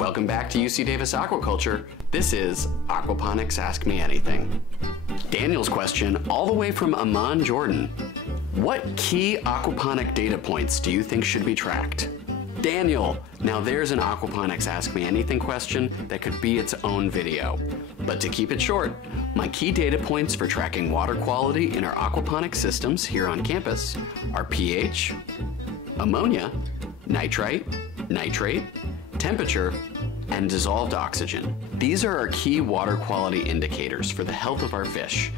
Welcome back to UC Davis Aquaculture. This is Aquaponics Ask Me Anything. Daniel's question, all the way from Amman, Jordan. What key aquaponic data points do you think should be tracked? Daniel, now there's an Aquaponics Ask Me Anything question that could be its own video. But to keep it short, my key data points for tracking water quality in our aquaponic systems here on campus are pH, ammonia, nitrite, nitrate, temperature, and dissolved oxygen. These are our key water quality indicators for the health of our fish,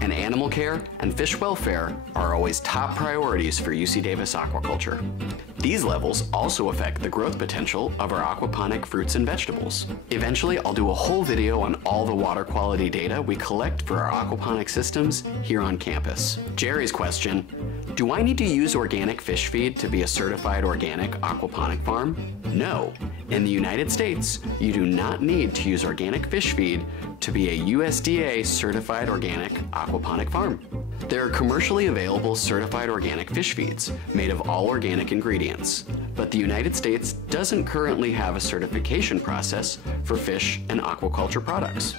and animal care and fish welfare are always top priorities for UC Davis Aquaculture. These levels also affect the growth potential of our aquaponic fruits and vegetables. Eventually, I'll do a whole video on all the water quality data we collect for our aquaponic systems here on campus. Jerry's question, do I need to use organic fish feed to be a certified organic aquaponic farm? No. In the United States, you do not need to use organic fish feed to be a USDA certified organic aquaponic farm. There are commercially available certified organic fish feeds made of all organic ingredients, but the United States doesn't currently have a certification process for fish and aquaculture products.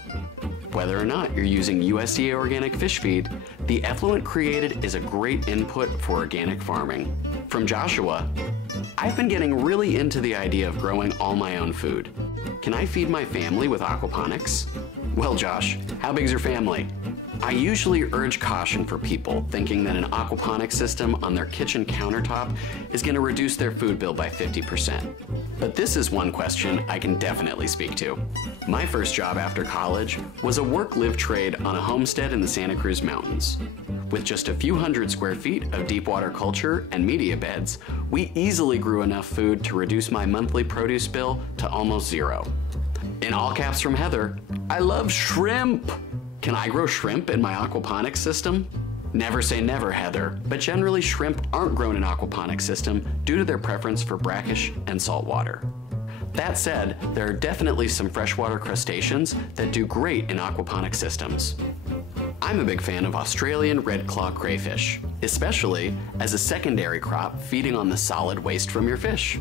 Whether or not you're using USDA organic fish feed, the effluent created is a great input for organic farming. From Joshua, I've been getting really into the idea of growing all my own food. Can I feed my family with aquaponics? Well, Josh, how big's your family? I usually urge caution for people thinking that an aquaponics system on their kitchen countertop is going to reduce their food bill by 50%. But this is one question I can definitely speak to. My first job after college was a work-live trade on a homestead in the Santa Cruz Mountains. With just a few hundred square feet of deep water culture and media beds, we easily grew enough food to reduce my monthly produce bill to almost zero. In all caps from Heather, I love shrimp! Can I grow shrimp in my aquaponics system? Never say never, Heather, but generally shrimp aren't grown in aquaponics system due to their preference for brackish and salt water. That said, there are definitely some freshwater crustaceans that do great in aquaponic systems. I'm a big fan of Australian red claw crayfish, especially as a secondary crop feeding on the solid waste from your fish.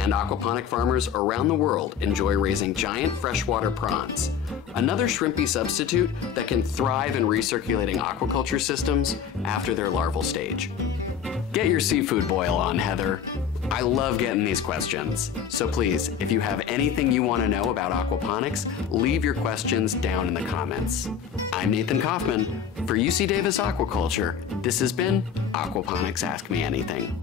And aquaponic farmers around the world enjoy raising giant freshwater prawns, another shrimpy substitute that can thrive in recirculating aquaculture systems after their larval stage. Get your seafood boil on, Heather. I love getting these questions. So please, if you have anything you want to know about aquaponics, leave your questions down in the comments. I'm Nathan Kaufman. For UC Davis Aquaculture, this has been Aquaponics Ask Me Anything.